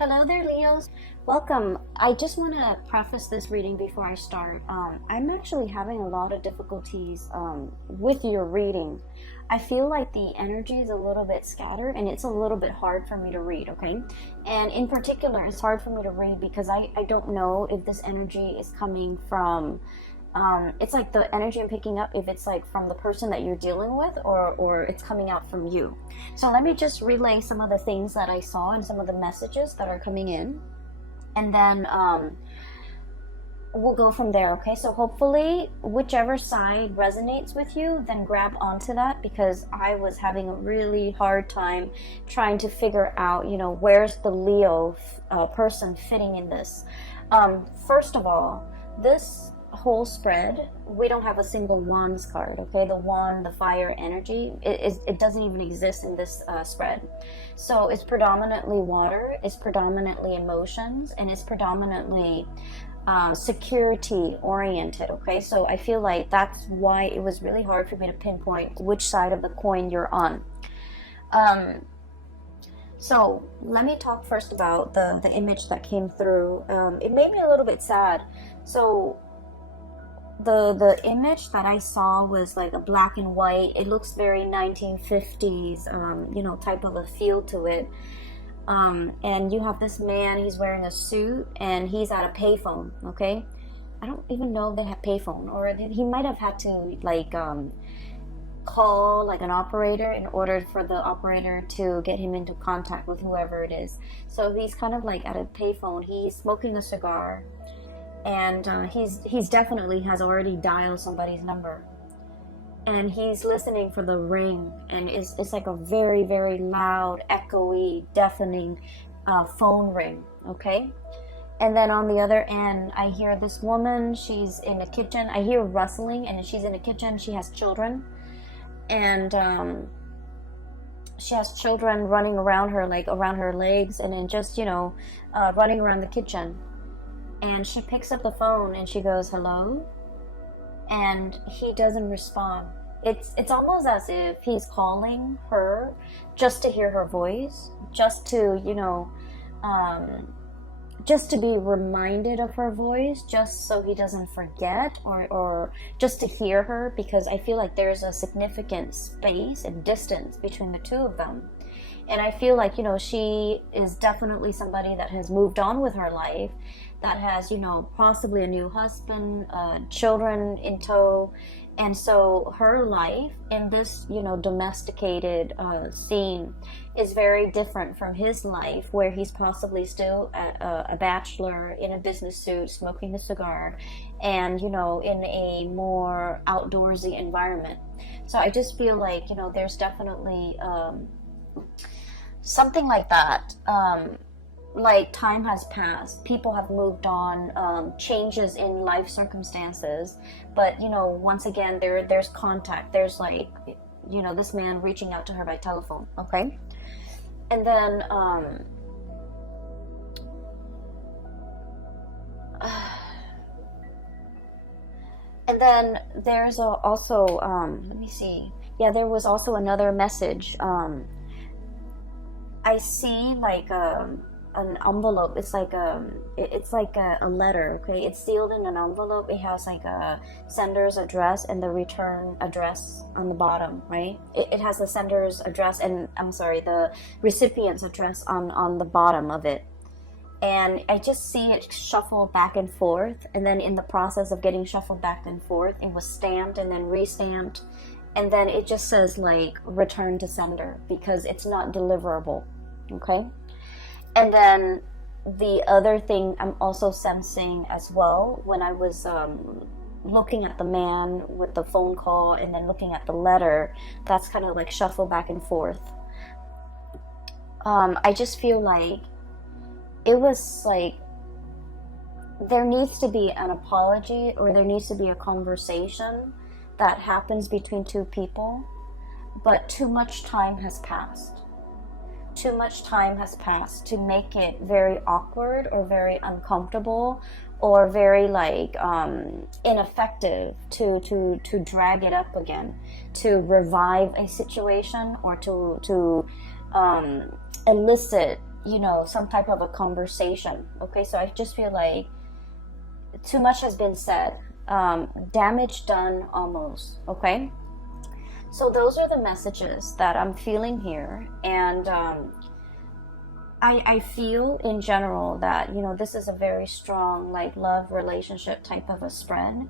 Hello there, Leos. Welcome. I just want to preface this reading before I start. I'm actually having a lot of difficulties with your reading. I feel like the energy is a little bit scattered and it's a little bit hard for me to read, okay? And in particular, it's hard for me to read because I don't know if this energy is coming from it's like the energy I'm picking up, if it's like from the person that you're dealing with or it's coming out from you. So let me just relay some of the things that I saw and some of the messages that are coming in, and then we'll go from there. Okay, so hopefully whichever side resonates with you, then grab onto that, because I was having a really hard time trying to figure out, where's the Leo person fitting in this. First of all, this whole spread, we don't have a single wands card. Okay, the wand, the fire energy, it doesn't even exist in this spread. So it's predominantly water, it's predominantly emotions, and it's predominantly security oriented. Okay, so I feel like that's why it was really hard for me to pinpoint which side of the coin you're on. So let me talk first about the image that came through. It made me a little bit sad. So the image that I saw was like a black and white. It looks very 1950s, type of a feel to it. And you have this man, he's wearing a suit and he's at a payphone, okay? I don't even know if they have payphone, or he might have had to call like an operator in order for the operator to get him into contact with whoever it is. So he's kind of like at a payphone, he's smoking a cigar, and he's definitely has already dialed somebody's number, and he's listening for the ring, and it's like a very, very loud, echoey, deafening phone ring. Okay, and then on the other end, I hear this woman, she's in the kitchen, I hear rustling, and she's in the kitchen, she has children, and she has children running around her, like around her legs, and then just running around the kitchen. And she picks up the phone and she goes, hello? And he doesn't respond. It's almost as if he's calling her just to hear her voice, just to, just to be reminded of her voice, just so he doesn't forget, or just to hear her, because I feel like there's a significant space and distance between the two of them. And I feel like, she is definitely somebody that has moved on with her life, that has, possibly a new husband, children in tow. And so her life in this, domesticated scene is very different from his life, where he's possibly still a bachelor in a business suit, smoking a cigar, and, in a more outdoorsy environment. So I just feel like, there's definitely something like that. Like time has passed, people have moved on, changes in life circumstances, but once again there's contact, there's this man reaching out to her by telephone. Okay, and then there's also let me see, there was also another message. I see an envelope. It's like a letter. Okay, it's sealed in an envelope. It has like a sender's address and the return address on the bottom, right? It has the sender's address and the recipient's address on the bottom of it. And I just see it shuffle back and forth, and then in the process of getting shuffled back and forth, it was stamped and then re-stamped, and then it just says return to sender, because it's not deliverable. Okay. And then the other thing I'm also sensing as well, when I was looking at the man with the phone call and then looking at the letter, that's kind of like shuffle back and forth. I just feel like it was like there needs to be an apology, or there needs to be a conversation that happens between two people, but too much time has passed. Too much time has passed to make it very awkward or very uncomfortable or very ineffective to drag it up again, to revive a situation, or to elicit you know, some type of a conversation. Okay, so I just feel like too much has been said, damage done almost. Okay, so those are the messages that I'm feeling here. And I feel in general that, you know, this is a very strong like love relationship type of a spread.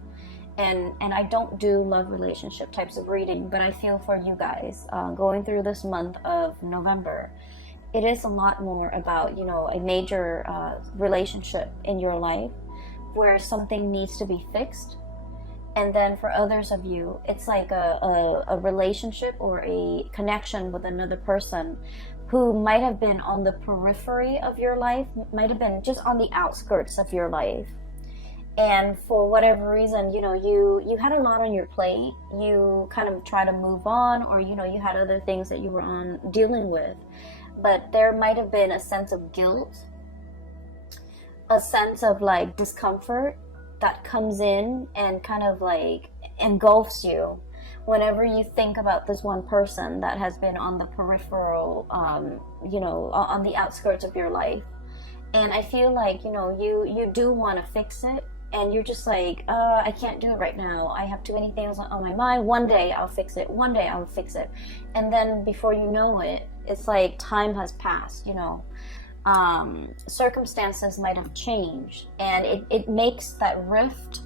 And I don't do love relationship types of reading, but I feel for you guys going through this month of November, it is a lot more about, you know, a major relationship in your life where something needs to be fixed. And then for others of you, it's like a relationship or a connection with another person who might have been on the periphery of your life, might have been just on the outskirts of your life. And for whatever reason, you know, you had a lot on your plate. You kind of try to move on, or, you know, you had other things that you were on dealing with. But there might have been a sense of guilt, a sense of like discomfort that comes in and kind of like engulfs you whenever you think about this one person that has been on the peripheral, you know, on the outskirts of your life. And I feel like, you know, you do want to fix it, and you're just like, I can't do it right now. I have too many things on my mind. One day I'll fix it. One day I'll fix it. And then before you know it, it's like time has passed, you know. Circumstances might have changed, and it makes that rift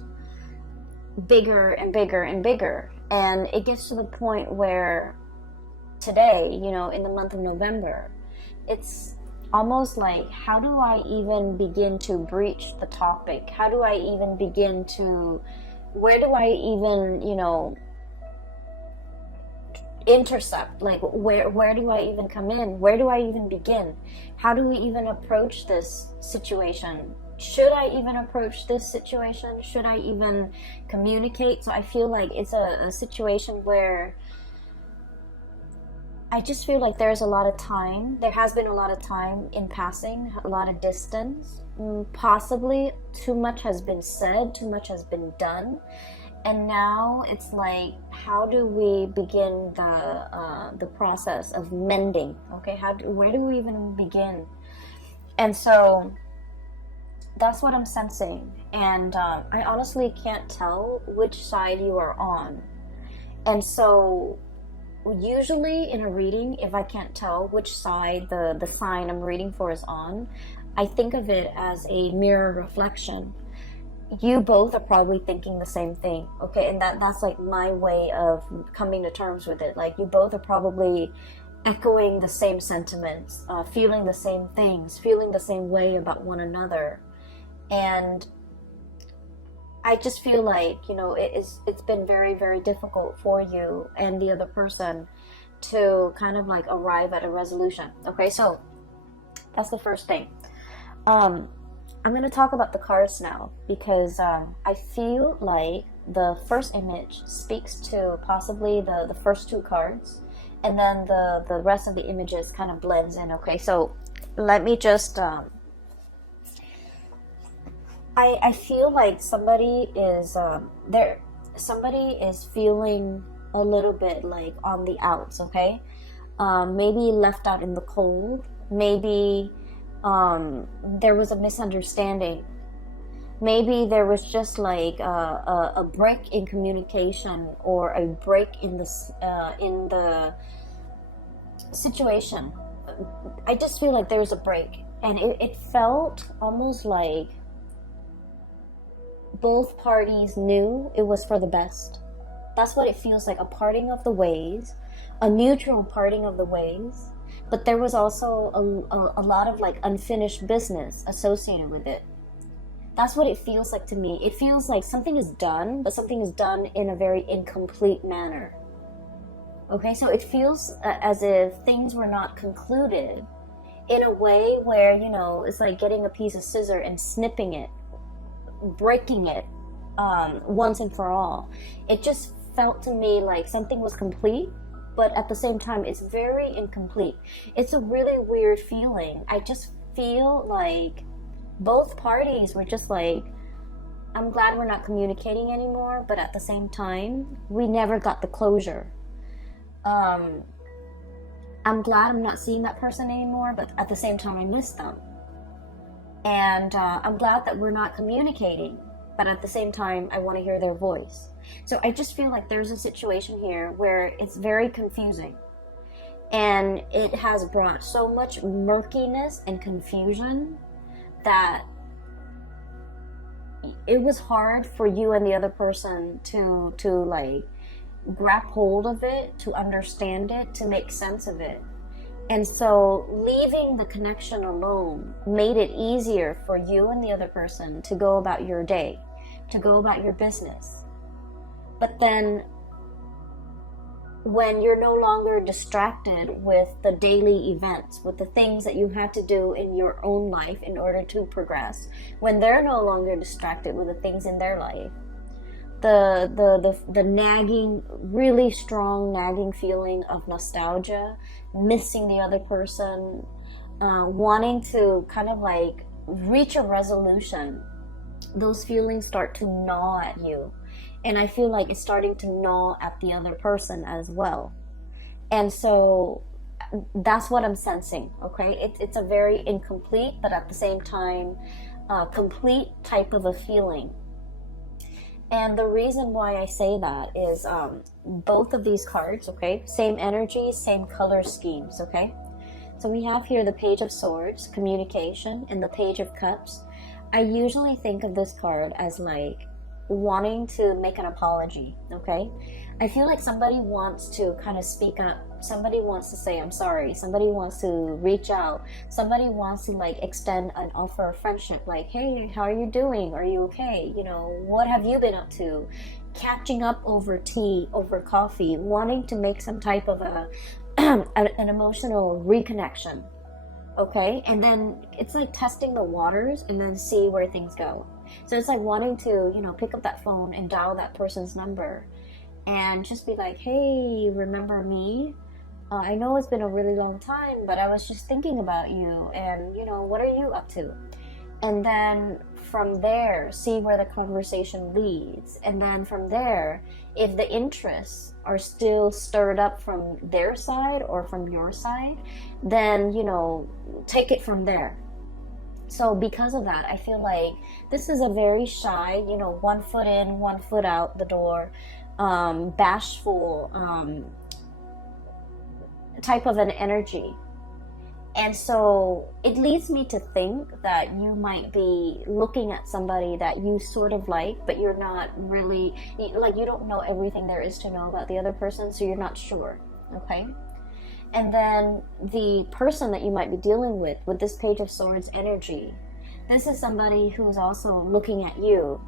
bigger and bigger and bigger. And it gets to the point where today, you know, in the month of November, it's almost like, how do I even begin to breach the topic? How do I even begin to, where do I even, you know, intercept? Like, where do I even come in? Where do I even begin? How do we even approach this situation? Should I even approach this situation? Should I even communicate? So I feel like it's a situation where I just feel like there's a lot of time. There has been a lot of time in passing, a lot of distance. Possibly too much has been said, too much has been done. And now it's like, how do we begin the process of mending? Okay, where do we even begin? And so that's what I'm sensing. And I honestly can't tell which side you are on. And so usually in a reading, if I can't tell which side the sign I'm reading for is on, I think of it as a mirror reflection. You both are probably thinking the same thing, okay? And that's like my way of coming to terms with it. Like, you both are probably echoing the same sentiments, feeling the same things, feeling the same way about one another. And I just feel like, you know, it's been very, very difficult for you and the other person to kind of like arrive at a resolution. Okay, so that's the first thing. I'm going to talk about the cards now, because I feel like the first image speaks to possibly the first two cards, and then the rest of the images kind of blends in. Okay, so let me just I feel like somebody is somebody is feeling a little bit like on the outs. Okay, maybe left out in the cold, maybe there was a misunderstanding. Maybe there was just like a break in communication, or a break in the situation. I just feel like there was a break, and it felt almost like both parties knew it was for the best. That's what it feels like, a parting of the ways, a mutual parting of the ways. But there was also a lot of like unfinished business associated with it. That's what it feels like to me. It feels like something is done, but something is done in a very incomplete manner. Okay, so it feels as if things were not concluded in a way where, you know, it's like getting a piece of scissor and snipping it, breaking it once and for all. It just felt to me like something was complete, but at the same time, it's very incomplete. It's a really weird feeling. I just feel like both parties were just like, I'm glad we're not communicating anymore, but at the same time, we never got the closure. I'm glad I'm not seeing that person anymore, but at the same time I miss them. And I'm glad that we're not communicating, but at the same time I want to hear their voice. So I just feel like there's a situation here where it's very confusing, and it has brought so much murkiness and confusion that it was hard for you and the other person to like grab hold of it, to understand it, to make sense of it. And so leaving the connection alone made it easier for you and the other person to go about your day, to go about your business. But then when you're no longer distracted with the daily events, with the things that you had to do in your own life in order to progress, when they're no longer distracted with the things in their life, the nagging, really strong nagging feeling of nostalgia, missing the other person, wanting to kind of like reach a resolution, those feelings start to gnaw at you. And I feel like it's starting to gnaw at the other person as well. And so that's what I'm sensing, okay? It's a very incomplete, but at the same time, complete type of a feeling. And the reason why I say that is both of these cards, okay? Same energy, same color schemes, okay? So we have here the Page of Swords, communication, and the Page of Cups. I usually think of this card as like wanting to make an apology, okay? I feel like somebody wants to kind of speak up. Somebody wants to say, I'm sorry. Somebody wants to reach out. Somebody wants to like extend an offer of friendship. Like, hey, how are you doing? Are you okay? You know, what have you been up to? Catching up over tea, over coffee, wanting to make some type of a an emotional reconnection, okay? And then it's like testing the waters and then see where things go. So it's like wanting to, you know, pick up that phone and dial that person's number and just be like, hey, remember me? I know it's been a really long time, but I was just thinking about you, and, you know, what are you up to? And then from there, see where the conversation leads. And then from there, if the interests are still stirred up from their side or from your side, then, you know, take it from there. So because of that, I feel like this is a very shy, you know, 1 foot in, 1 foot out the door, bashful type of an energy. And so it leads me to think that you might be looking at somebody that you sort of like, but you're not really, like, you don't know everything there is to know about the other person, so you're not sure, okay? And then the person that you might be dealing with this Page of Swords energy, this is somebody who's also looking at you.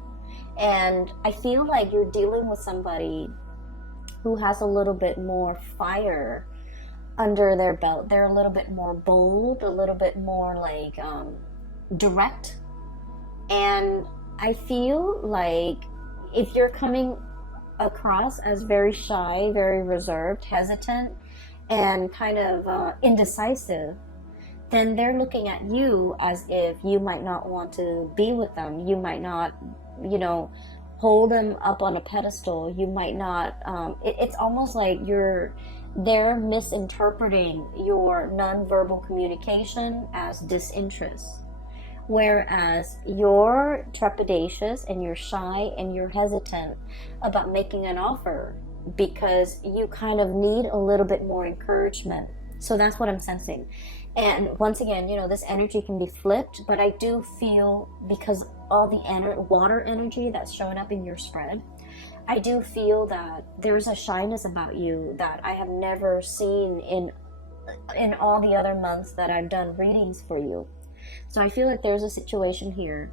And I feel like you're dealing with somebody who has a little bit more fire under their belt. They're a little bit more bold, a little bit more like direct. And I feel like if you're coming across as very shy, very reserved, hesitant, and kind of indecisive, then they're looking at you as if you might not want to be with them. You might not, you know, hold them up on a pedestal. You might not, it's almost like they're misinterpreting your nonverbal communication as disinterest. Whereas you're trepidatious and you're shy and you're hesitant about making an offer because you kind of need a little bit more encouragement. So that's what I'm sensing. And once again, you know, this energy can be flipped, but I do feel, because all the water energy that's showing up in your spread, I do feel that there's a shyness about you that I have never seen in all the other months that I've done readings for you. So I feel like there's a situation here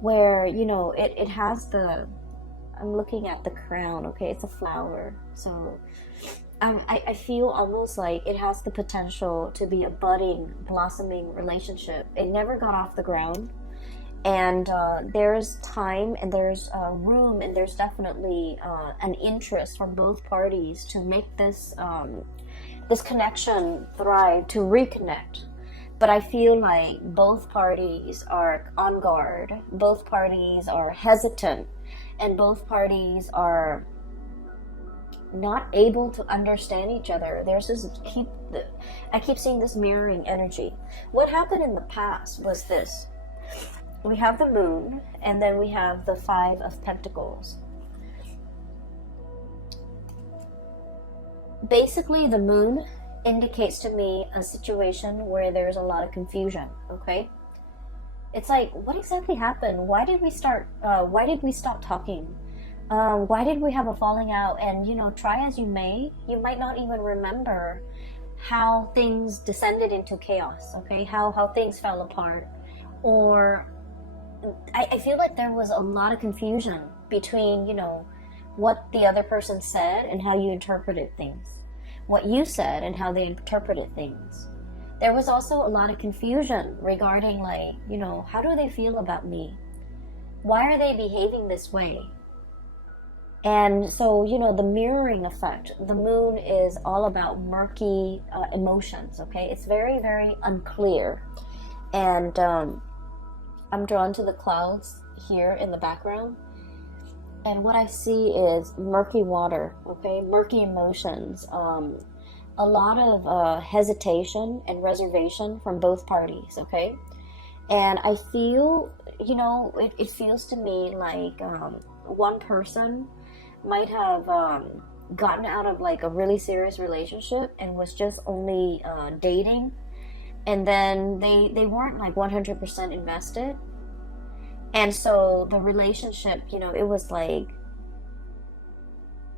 where, you know, it has I'm looking at the crown, okay? It's a flower. So I feel almost like it has the potential to be a budding, blossoming relationship. It never got off the ground. And there's time and there's room and there's definitely an interest from both parties to make this connection thrive, to reconnect. But I feel like both parties are on guard, both parties are hesitant, and both parties are not able to understand each other. There's this I keep seeing this mirroring energy. What happened in the past was this. We have the moon, and then we have the 5 of Pentacles. Basically, the moon indicates to me a situation where there's a lot of confusion, okay? It's like, what exactly happened? Why did we stop talking? Why did we have a falling out? And, you know, try as you may, you might not even remember how things descended into chaos, okay? How things fell apart. Or I feel like there was a lot of confusion between, you know, what the other person said and how you interpreted things. What you said and how they interpreted things. There was also a lot of confusion regarding, like, you know, how do they feel about me? Why are they behaving this way? And so, you know, the mirroring effect, the moon is all about murky emotions, okay? It's very, very unclear. And I'm drawn to the clouds here in the background. And what I see is murky water, okay? Murky emotions. A lot of hesitation and reservation from both parties, okay? And I feel, you know, it feels to me like one person might have gotten out of like a really serious relationship and was just only dating, and then they weren't like 100% invested, and so the relationship, you know, it was like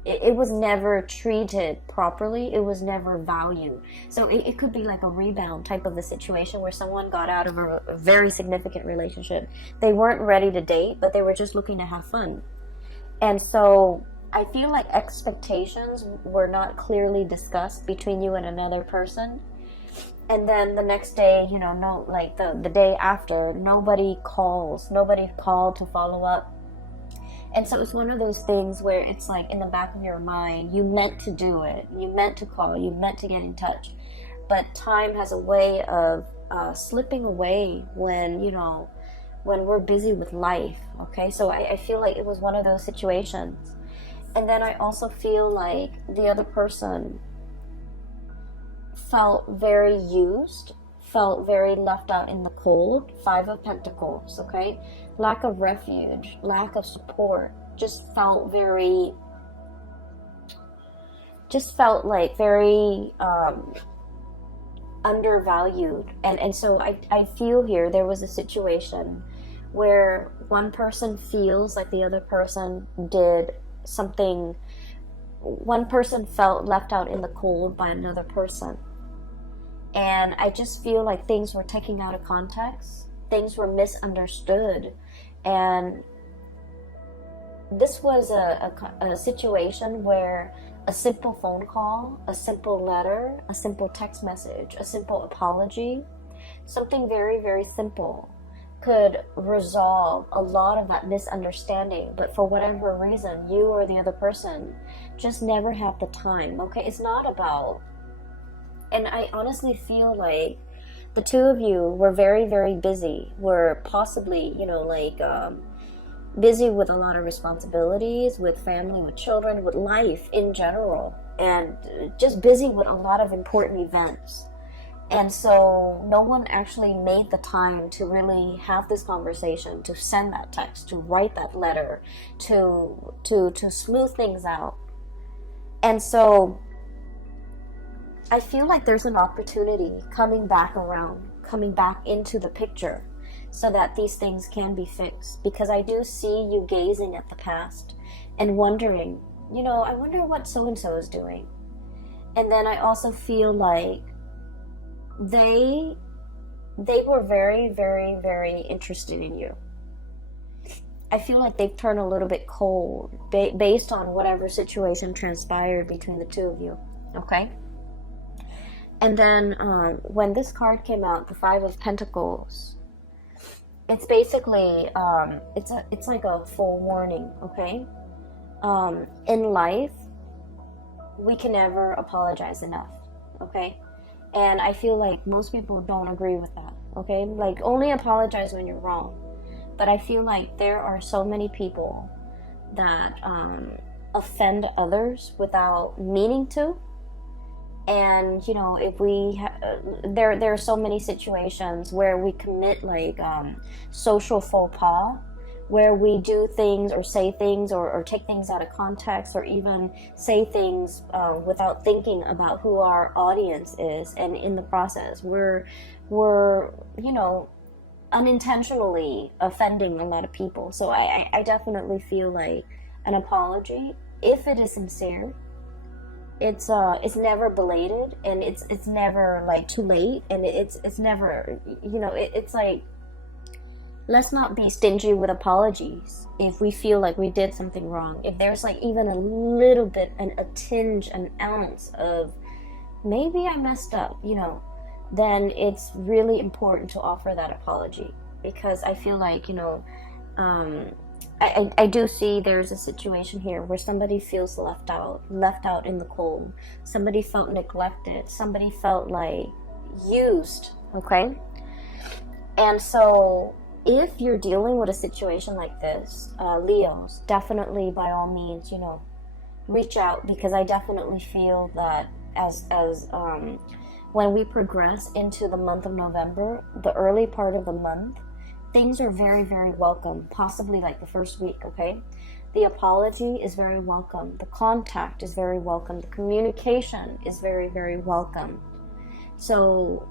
it was never treated properly. It was never valued. So it could be like a rebound type of a situation where someone got out of a very significant relationship. They weren't ready to date, but they were just looking to have fun. And so I feel like expectations were not clearly discussed between you and another person. And then the next day, you know, no, like the day after, nobody called to follow up. And so it's one of those things where it's like in the back of your mind, you meant to do it, you meant to call, you meant to get in touch, but time has a way of slipping away when, you know, when we're busy with life, okay? So I feel like it was one of those situations. And then I also feel like the other person felt very used, felt very left out in the cold. 5 of Pentacles, okay? Lack of refuge, lack of support, just felt like very undervalued. And so I feel here there was a situation where one person feels like the other person did something, one person felt left out in the cold by another person. And I just feel like things were taken out of context, things were misunderstood. And this was a situation where a simple phone call, a simple letter, a simple text message, a simple apology, something very, very simple could resolve a lot of that misunderstanding. But for whatever reason, you or the other person just never had the time, okay? It's not about, and I honestly feel like the two of you were very, very busy, were possibly, you know, like busy with a lot of responsibilities, with family, with children, with life in general, and just busy with a lot of important events. And so no one actually made the time to really have this conversation, to send that text, to write that letter, to smooth things out. And so I feel like there's an opportunity coming back around, coming back into the picture so that these things can be fixed. Because I do see you gazing at the past and wondering, you know, I wonder what so-and-so is doing. And then I also feel like they were very, very, very interested in you. I feel like they've turned a little bit cold based on whatever situation transpired between the two of you, okay? And then when this card came out, the 5 of Pentacles, it's basically, it's like a full warning, okay? In life, we can never apologize enough, okay? And I feel like most people don't agree with that, okay? Like, only apologize when you're wrong. But I feel like there are so many people that offend others without meaning to. And you know, if we there are so many situations where we commit like social faux pas, where we do things or say things or take things out of context, or even say things without thinking about who our audience is, and in the process we're you know, unintentionally offending a lot of people. So I definitely feel like an apology, if it is sincere, it's never belated, and it's never like too late, and it's never, you know, it's like, let's not be stingy with apologies if we feel like we did something wrong. If there's like even a little bit, a tinge, an ounce of maybe I messed up, you know, then it's really important to offer that apology. Because I feel like, you know, I do see there's a situation here where somebody feels left out in the cold. Somebody felt neglected. Somebody felt like used, okay? And so if you're dealing with a situation like this, Leos, definitely by all means, you know, reach out, because I definitely feel that as when we progress into the month of November, the early part of the month, things are very, very welcome, possibly like the first week, okay? The apology is very welcome. The contact is very welcome. The communication is very, very welcome. So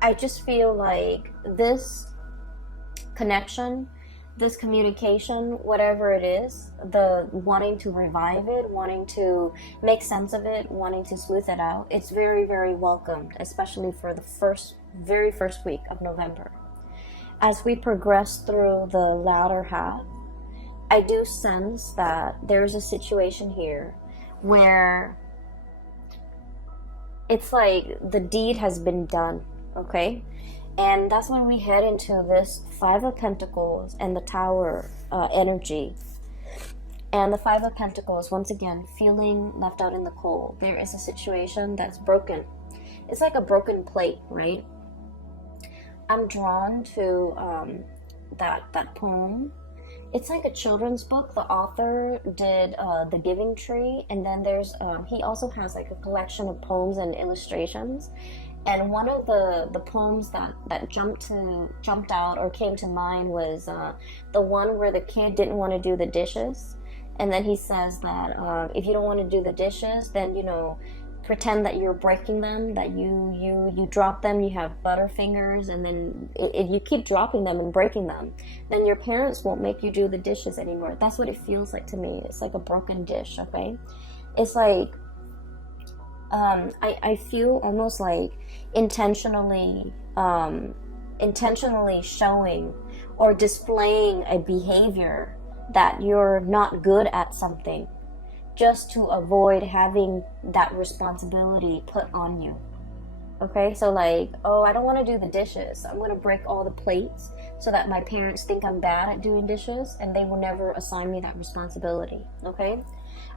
I just feel like this connection, this communication, whatever it is, the wanting to revive it, wanting to make sense of it, wanting to smooth it out, it's very, very welcomed, especially for the very first week of November. As we progress through the latter half, I do sense that there's a situation here where it's like the deed has been done, okay? And that's when we head into this Five of Pentacles and the Tower energy. And the Five of Pentacles, once again, feeling left out in the cold. There is a situation that's broken. It's like a broken plate, right? I'm drawn to that poem. It's like a children's book. The author did The Giving Tree, and then there's he also has like a collection of poems and illustrations. And one of the poems that jumped out or came to mind was the one where the kid didn't want to do the dishes, and then he says that if you don't want to do the dishes, then, you know, pretend that you're breaking them, that you drop them, you have butterfingers, and then if you keep dropping them and breaking them, then your parents won't make you do the dishes anymore. That's what it feels like to me. It's like a broken dish, okay? It's like I feel almost like intentionally showing or displaying a behavior that you're not good at something, just to avoid having that responsibility put on you. Okay, so like, oh, I don't want to do the dishes. I'm going to break all the plates so that my parents think I'm bad at doing dishes and they will never assign me that responsibility. Okay,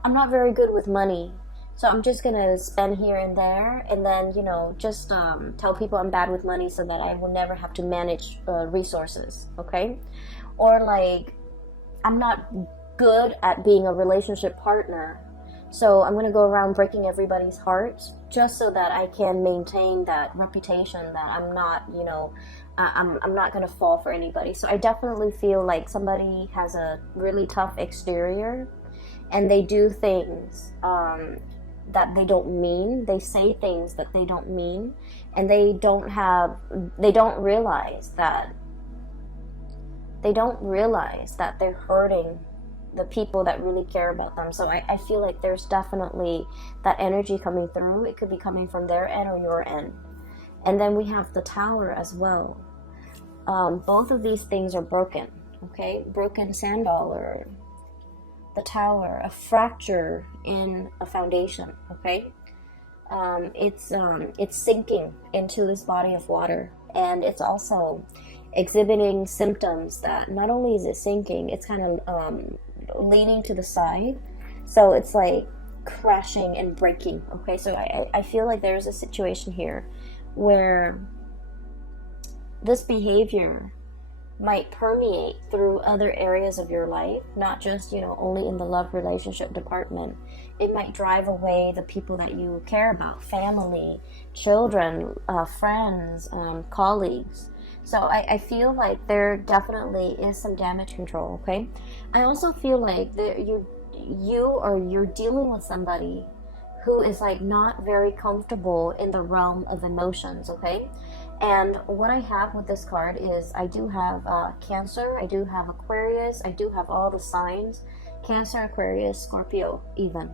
I'm not very good with money, so I'm just going to spend here and there, and then, you know, just tell people I'm bad with money so that I will never have to manage resources. Okay, or like, I'm not good at being a relationship partner, so I'm going to go around breaking everybody's hearts just so that I can maintain that reputation that I'm not, you know, I'm not going to fall for anybody. So I definitely feel like somebody has a really tough exterior, and they do things that they don't mean. They say things that they don't mean, and they don't realize that they're hurting the people that really care about them. So I feel like there's definitely that energy coming through. It could be coming from their end or your end. And then we have the Tower as well. Both of these things are broken, okay? Broken sand dollar, the Tower, a fracture in a foundation, okay? It's sinking into this body of water, and it's also exhibiting symptoms that not only is it sinking, it's kind of leaning to the side, so it's like crashing and breaking. Okay, so I feel like there's a situation here where this behavior might permeate through other areas of your life, not just, you know, only in the love relationship department. It might drive away the people that you care about, family, children, friends, colleagues. So I feel like there definitely is some damage control, okay? I also feel like that you're dealing with somebody who is like not very comfortable in the realm of emotions, okay? And what I have with this card is I do have Cancer, I do have Aquarius, I do have all the signs, Cancer, Aquarius, Scorpio even.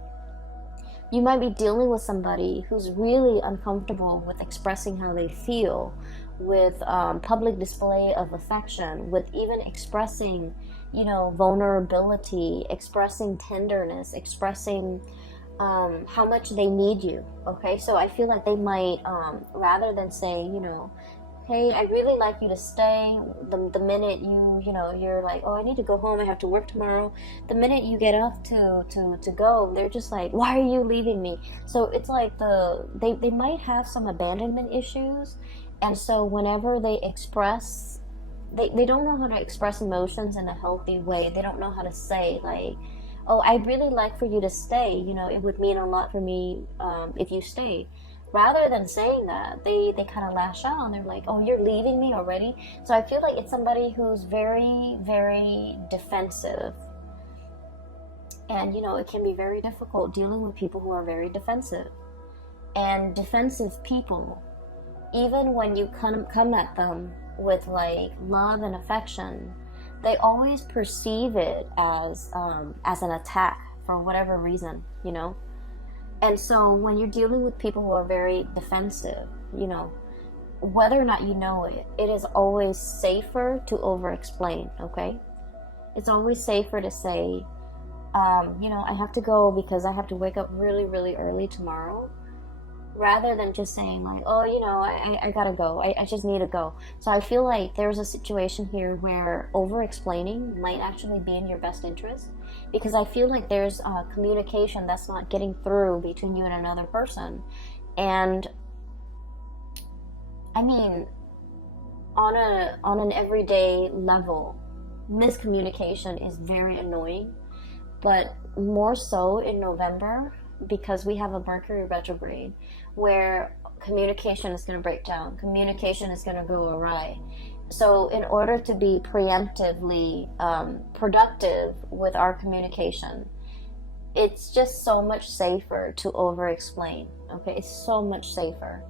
You might be dealing with somebody who's really uncomfortable with expressing how they feel, with public display of affection, with even expressing, you know, vulnerability, expressing tenderness, expressing how much they need you, okay? So I feel like they might, rather than say, you know, hey, I really like you to stay, the minute you know, you're like, oh, I need to go home, I have to work tomorrow, the minute you get up to go, they're just like, why are you leaving me? So it's like they might have some abandonment issues, and so whenever they express, they don't know how to express emotions in a healthy way. They don't know how to say, like, oh, I'd really like for you to stay, you know, it would mean a lot for me if you stay. Rather than saying that, they kind of lash out and they're like, oh, you're leaving me already? So I feel like it's somebody who's very, very defensive. And, you know, it can be very difficult dealing with people who are very defensive. And defensive people, even when you come at them with like love and affection, they always perceive it as an attack for whatever reason, you know? And so when you're dealing with people who are very defensive, you know, whether or not you know it, it is always safer to over-explain, okay? It's always safer to say, you know, I have to go because I have to wake up really, really early tomorrow, rather than just saying like, oh, you know, I gotta go, I just need to go. So I feel like there's a situation here where over-explaining might actually be in your best interest, because I feel like there's communication that's not getting through between you and another person. And I mean, on an everyday level, miscommunication is very annoying, but more so in November, because we have a Mercury retrograde where communication is going to break down, communication is going to go awry. So in order to be preemptively productive with our communication, it's just so much safer to over-explain, okay? It's so much safer.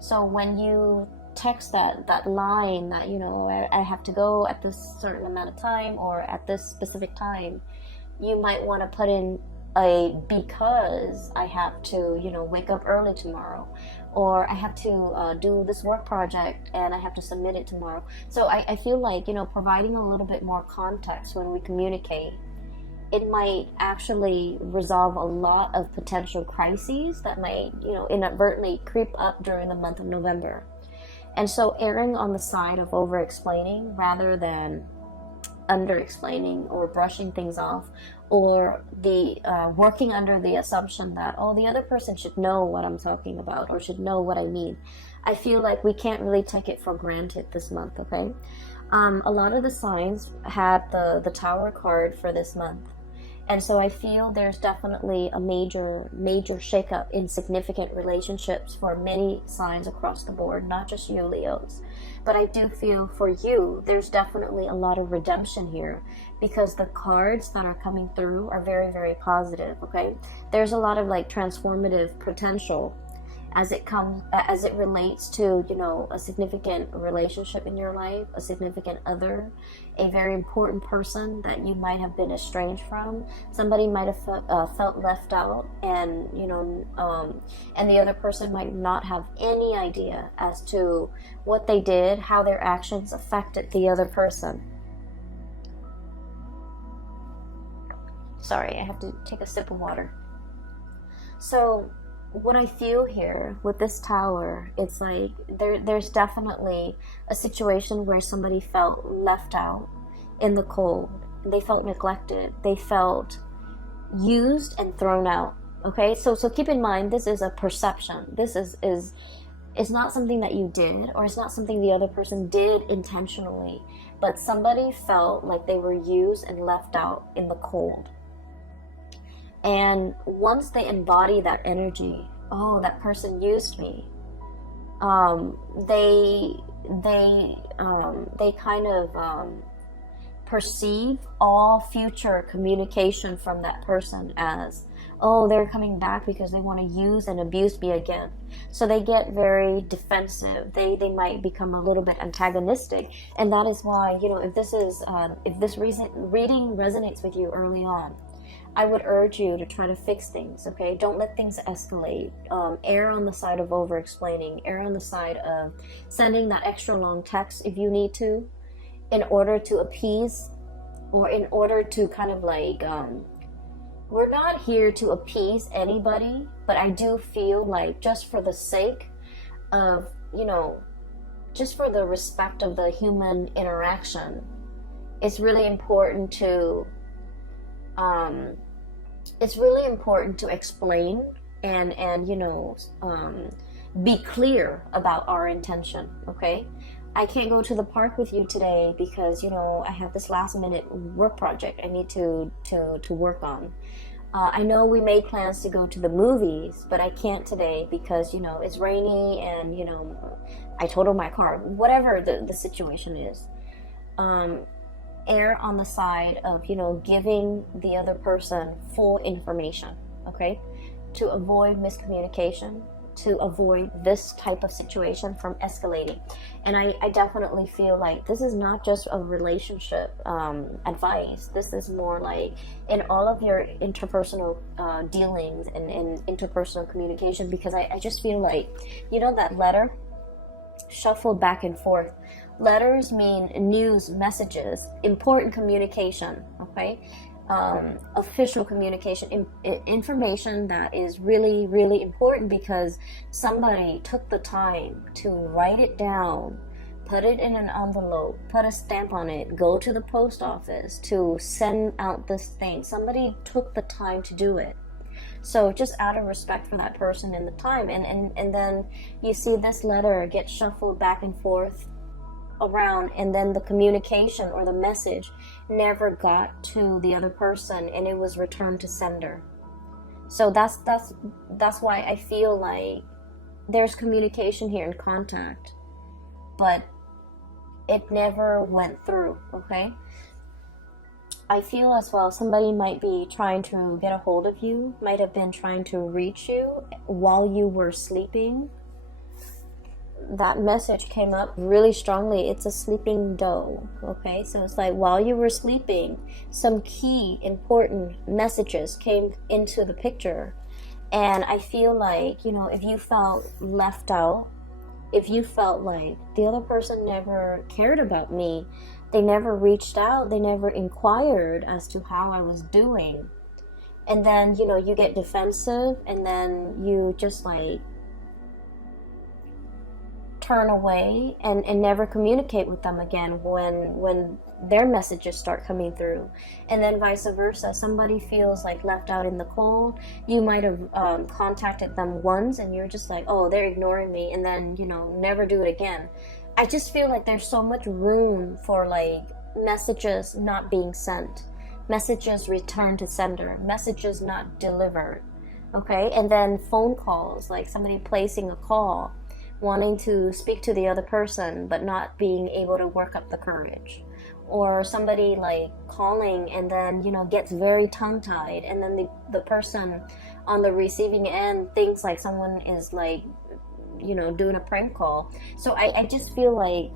So when you text that line that, you know, I have to go at this certain amount of time or at this specific time, you might want to put in because I have to, you know, wake up early tomorrow, or I have to do this work project and I have to submit it tomorrow. So I feel like, you know, providing a little bit more context when we communicate, it might actually resolve a lot of potential crises that might, you know, inadvertently creep up during the month of November. And so erring on the side of over-explaining rather than under-explaining or brushing things off, or the working under the assumption that, oh, the other person should know what I'm talking about or should know what I mean. I feel like we can't really take it for granted this month, okay? A lot of the signs had the Tower card for this month. And so I feel there's definitely a major shakeup in significant relationships for many signs across the board, not just you, Leos. But I do feel for you, there's definitely a lot of redemption here, because the cards that are coming through are very, very positive, okay? There's a lot of like transformative potential as it relates to, you know, a significant relationship in your life, a significant other, a very important person that you might have been estranged from. Somebody might have felt left out, and, you know, and the other person might not have any idea as to what they did, how their actions affected the other person. Sorry, I have to take a sip of water. So what I feel here with this Tower, it's like there's definitely a situation where somebody felt left out in the cold. They felt neglected. They felt used and thrown out. Okay, so keep in mind, this is a perception. This is It's not something that you did, or it's not something the other person did intentionally, but somebody felt like they were used and left out in the cold. And once they embody that energy, oh, that person used me, they kind of perceive all future communication from that person as, oh, they're coming back because they want to use and abuse me again. So they get very defensive. They might become a little bit antagonistic, and that is why, you know, if this reading resonates with you early on, I would urge you to try to fix things, okay? Don't let things escalate. Err on the side of over-explaining. Err on the side of sending that extra long text if you need to, in order to appease, or in order to kind of like, we're not here to appease anybody, but I do feel like just for the sake of, you know, just for the respect of the human interaction, it's really important to explain and you know, be clear about our intention, okay? I can't go to the park with you today because, you know, I have this last minute work project I need to work on. I know we made plans to go to the movies, but I can't today because, you know, it's rainy and, you know, I totaled my car. Whatever the situation is. Err on the side of, you know, giving the other person full information, okay? To avoid miscommunication, to avoid this type of situation from escalating. And I definitely feel like this is not just a relationship advice. This is more like in all of your interpersonal dealings and interpersonal communication, because I just feel like, you know, that letter shuffled back and forth. Letters mean news, messages, important communication, okay? Official communication, information that is really, really important because somebody took the time to write it down, put it in an envelope, put a stamp on it, go to the post office to send out this thing. Somebody took the time to do it. So just out of respect for that person and the time, and then you see this letter get shuffled back and forth around, and then the communication or the message never got to the other person, and it was returned to sender. So that's why I feel like there's communication here and contact, but it never went through, okay? I feel as well somebody might be trying to get a hold of you, might have been trying to reach you while you were sleeping. That message came up really strongly. It's a sleeping doe, okay? So it's like while you were sleeping, some key important messages came into the picture. And I feel like, you know, if you felt left out, if you felt like the other person never cared about me, they never reached out, they never inquired as to how I was doing, and then, you know, you get defensive, and then you just like turn away and never communicate with them again when their messages start coming through. And then vice versa, somebody feels like left out in the cold. You might have contacted them once and you're just like, oh, they're ignoring me, and then, you know, never do it again. I just feel like there's so much room for like messages not being sent, messages returned to sender, messages not delivered, okay? And then phone calls, like somebody placing a call, wanting to speak to the other person but not being able to work up the courage, or somebody like calling and then, you know, gets very tongue-tied, and then the person on the receiving end thinks like someone is like, you know, doing a prank call. So I just feel like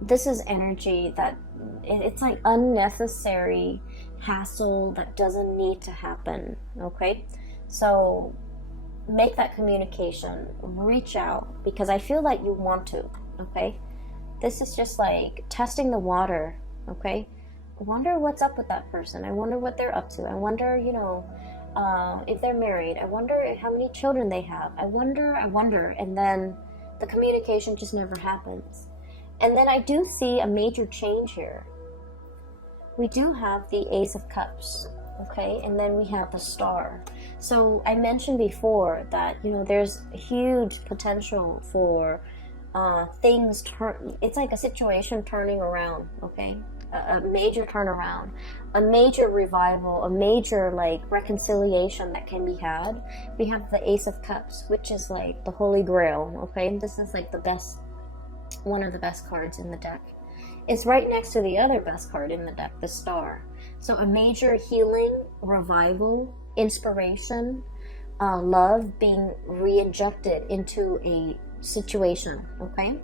this is energy that it's like unnecessary hassle that doesn't need to happen, okay? So make that communication, reach out, because I feel like you want to, okay? This is just like testing the water, okay? I wonder what's up with that person. I wonder what they're up to. I wonder, you know, if they're married. I wonder how many children they have. I wonder, and then the communication just never happens. And then I do see a major change here. We do have the Ace of Cups, okay? And then we have the Star. So I mentioned before that, there's huge potential for things it's like a situation turning around, okay? A major turnaround, a major revival, a major like reconciliation that can be had. We have the Ace of Cups, which is like the Holy Grail, okay? This is like one of the best cards in the deck. It's right next to the other best card in the deck, the Star. So a major healing, revival, inspiration, love being re-injected into a situation, okay?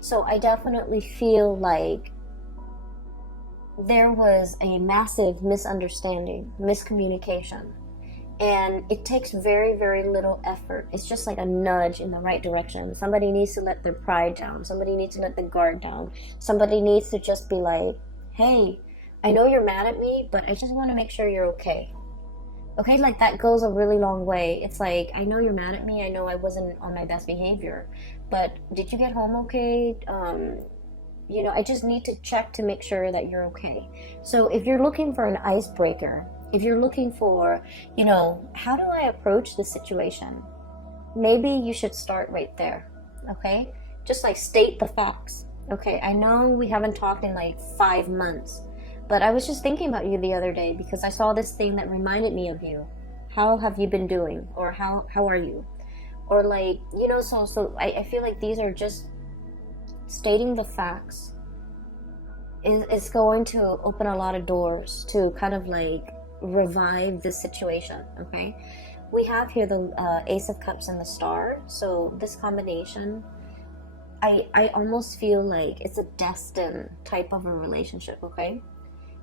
So I definitely feel like there was a massive misunderstanding, miscommunication, and it takes very, very little effort. It's just like a nudge in the right direction. Somebody needs to let their pride down. Somebody needs to let the guard down. Somebody needs to just be like, hey, I know you're mad at me, but I just want to make sure you're okay. Okay, like that goes a really long way. It's like, I know you're mad at me. I know I wasn't on my best behavior, but did you get home okay? I just need to check to make sure that you're okay. So if you're looking for an icebreaker, if you're looking for, how do I approach this situation? Maybe you should start right there, okay? Just like state the facts, okay? I know we haven't talked in like 5 months, but I was just thinking about you the other day because I saw this thing that reminded me of you. How have you been doing? Or how are you? Or like, so I feel like these are just stating the facts. It's going to open a lot of doors to kind of like revive this situation, okay? We have here the Ace of Cups and the Star. So this combination, I almost feel like it's a destined type of a relationship, okay?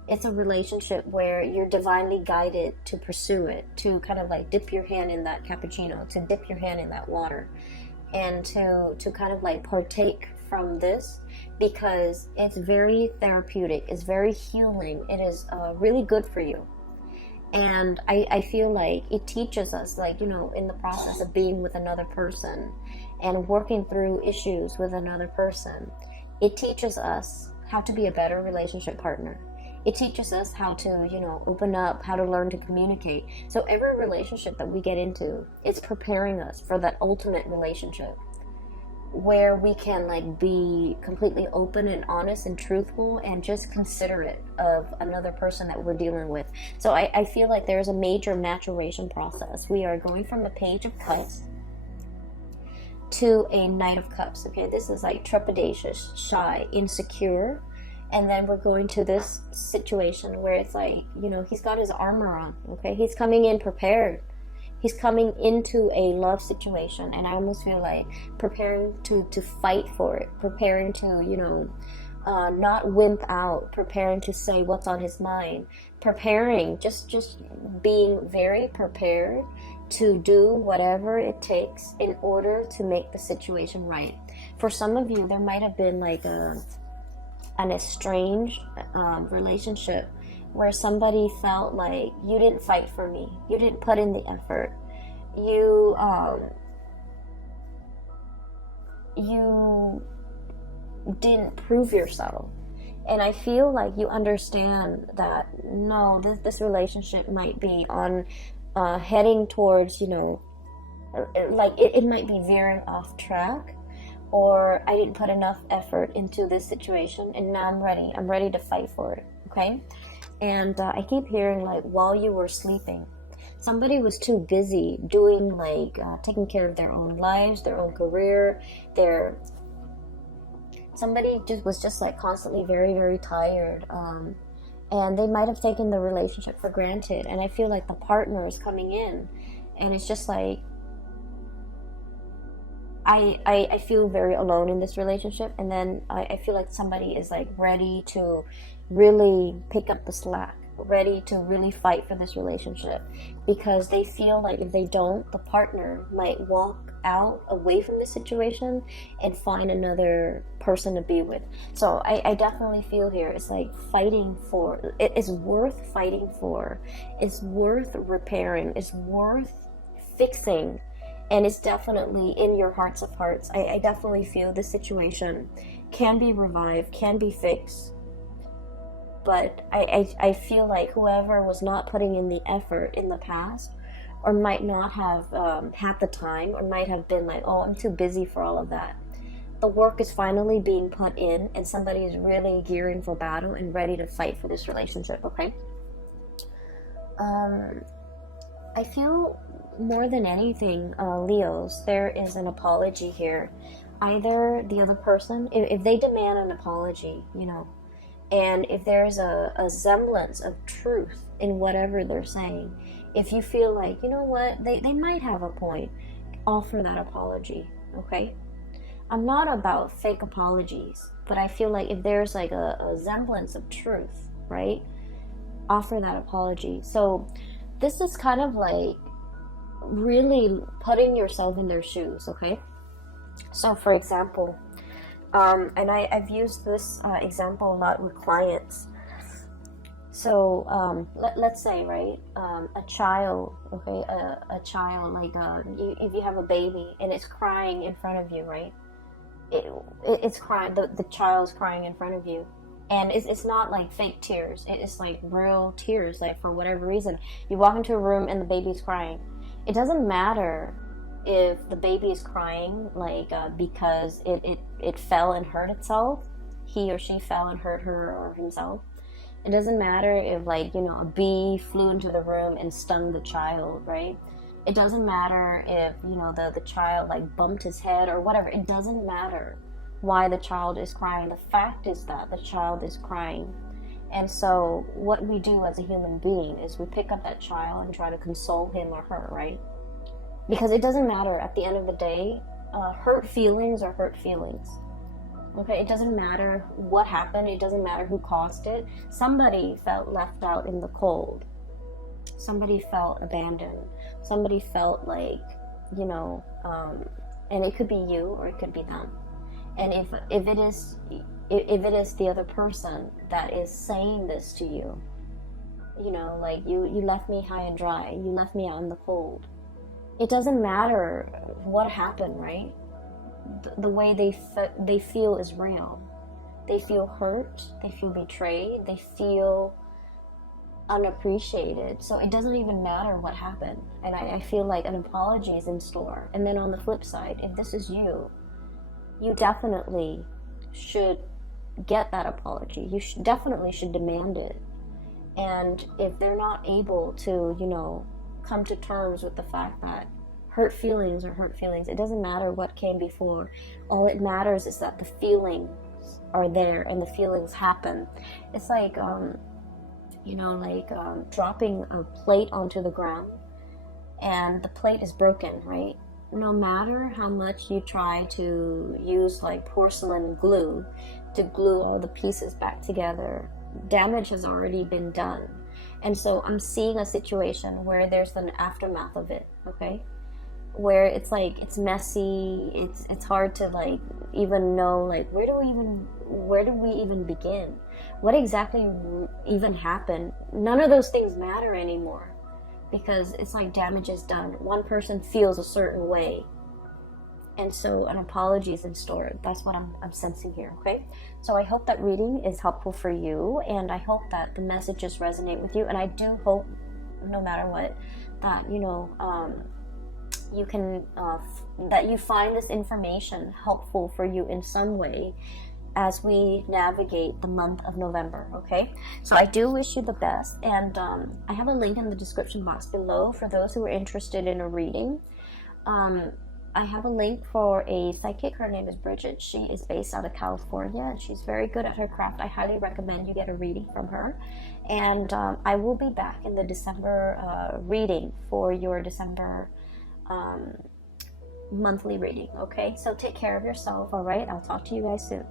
It's a relationship where you're divinely guided to pursue it, to kind of like dip your hand in that cappuccino, to dip your hand in that water, and to kind of like partake from this, because it's very therapeutic, it's very healing, it is really good for you. And I feel like it teaches us, like, in the process of being with another person and working through issues with another person, it teaches us how to be a better relationship partner. It teaches us how to, open up, how to learn to communicate. So every relationship that we get into, it's preparing us for that ultimate relationship where we can like be completely open and honest and truthful and just considerate of another person that we're dealing with. So I feel like there's a major maturation process. We are going from a Page of Cups to a Knight of Cups. Okay, this is like trepidatious, shy, insecure. And then we're going to this situation where it's like, he's got his armor on, okay? He's coming in prepared. He's coming into a love situation, and I almost feel like preparing to fight for it, preparing to, not wimp out, preparing to say what's on his mind, preparing, just being very prepared to do whatever it takes in order to make the situation right. For some of you, there might have been like an estranged relationship where somebody felt like you didn't fight for me, you didn't put in the effort, you didn't prove yourself. And I feel like you understand that no, this relationship might be on heading towards, like it might be veering off track, or I didn't put enough effort into this situation, and now I'm ready to fight for it, okay? And I keep hearing like while you were sleeping, somebody was too busy doing like taking care of their own lives, their own career, somebody was just like constantly very, very tired, and they might have taken the relationship for granted. And I feel like the partner is coming in, and it's just like I feel very alone in this relationship, and then I feel like somebody is like ready to really pick up the slack, ready to really fight for this relationship, because they feel like if they don't, the partner might walk out away from the situation and find another person to be with. So I definitely feel here it's like fighting for, it is worth fighting for, it's worth repairing, it's worth fixing, and it's definitely in your hearts of hearts. I definitely feel this situation can be revived, can be fixed. But I feel like whoever was not putting in the effort in the past, or might not have had the time, or might have been like, oh, I'm too busy for all of that. The work is finally being put in, and somebody is really gearing for battle and ready to fight for this relationship, okay? I feel more than anything, Leos, there is an apology here. Either the other person, if they demand an apology, you know, and if there's a semblance of truth in whatever they're saying, if you feel like, you know what, they might have a point, offer that apology, okay? I'm not about fake apologies, but I feel like if there's like a semblance of truth, right, offer that apology. So this is kind of like really putting yourself in their shoes, okay? So for example, and I've used this example a lot with clients. So let's say, right, a child, okay, a child, like if you have a baby and it's crying in front of you, right, it's crying, the child's crying in front of you, and it's not like fake tears, it's like real tears, like for whatever reason. You walk into a room and the baby's crying. It doesn't matter if the baby is crying like because it fell and hurt itself, he or she fell and hurt her or himself. It doesn't matter if, like, you know, a bee flew into the room and stung the child, right? It doesn't matter if, you know, the child like bumped his head or whatever. It doesn't matter why the child is crying. The fact is that the child is crying. And so what we do as a human being is we pick up that child and try to console him or her, right? Because it doesn't matter at the end of the day. Hurt feelings are hurt feelings. Okay, it doesn't matter what happened. It doesn't matter who caused it. Somebody felt left out in the cold. Somebody felt abandoned. Somebody felt like, you know, and it could be you or it could be them. And if it is the other person that is saying this to you, you know, like you left me high and dry. You left me out in the cold. It doesn't matter what happened, right? The way they feel is real. They feel hurt. They feel betrayed. They feel unappreciated. So it doesn't even matter what happened. And I feel like an apology is in store. And then on the flip side, if this is you definitely should get that apology. You definitely should demand it. And if they're not able to, you know, come to terms with the fact that hurt feelings are hurt feelings, it doesn't matter what came before. All it matters is that the feelings are there and the feelings happen. It's like, you know, like dropping a plate onto the ground and the plate is broken, right? No matter how much you try to use like porcelain glue to glue all the pieces back together, damage has already been done. And so I'm seeing a situation where there's an aftermath of it, okay? Where it's like, it's messy, it's hard to like even know, like, where do we even begin? What exactly even happened? None of those things matter anymore, because it's like damage is done. One person feels a certain way, and so an apology is in store. That's what I'm sensing here, okay? So I hope that reading is helpful for you, and I hope that the messages resonate with you, and I do hope, no matter what, that, you know, you can, that you find this information helpful for you in some way as we navigate the month of November, okay? So I do wish you the best, and I have a link in the description box below for those who are interested in a reading. I have a link for a psychic. Her name is Bridget. She is based out of California, and she's very good at her craft. I highly recommend you get a reading from her. And I will be back in the December reading for your December monthly reading, okay? So take care of yourself, all right? I'll talk to you guys soon.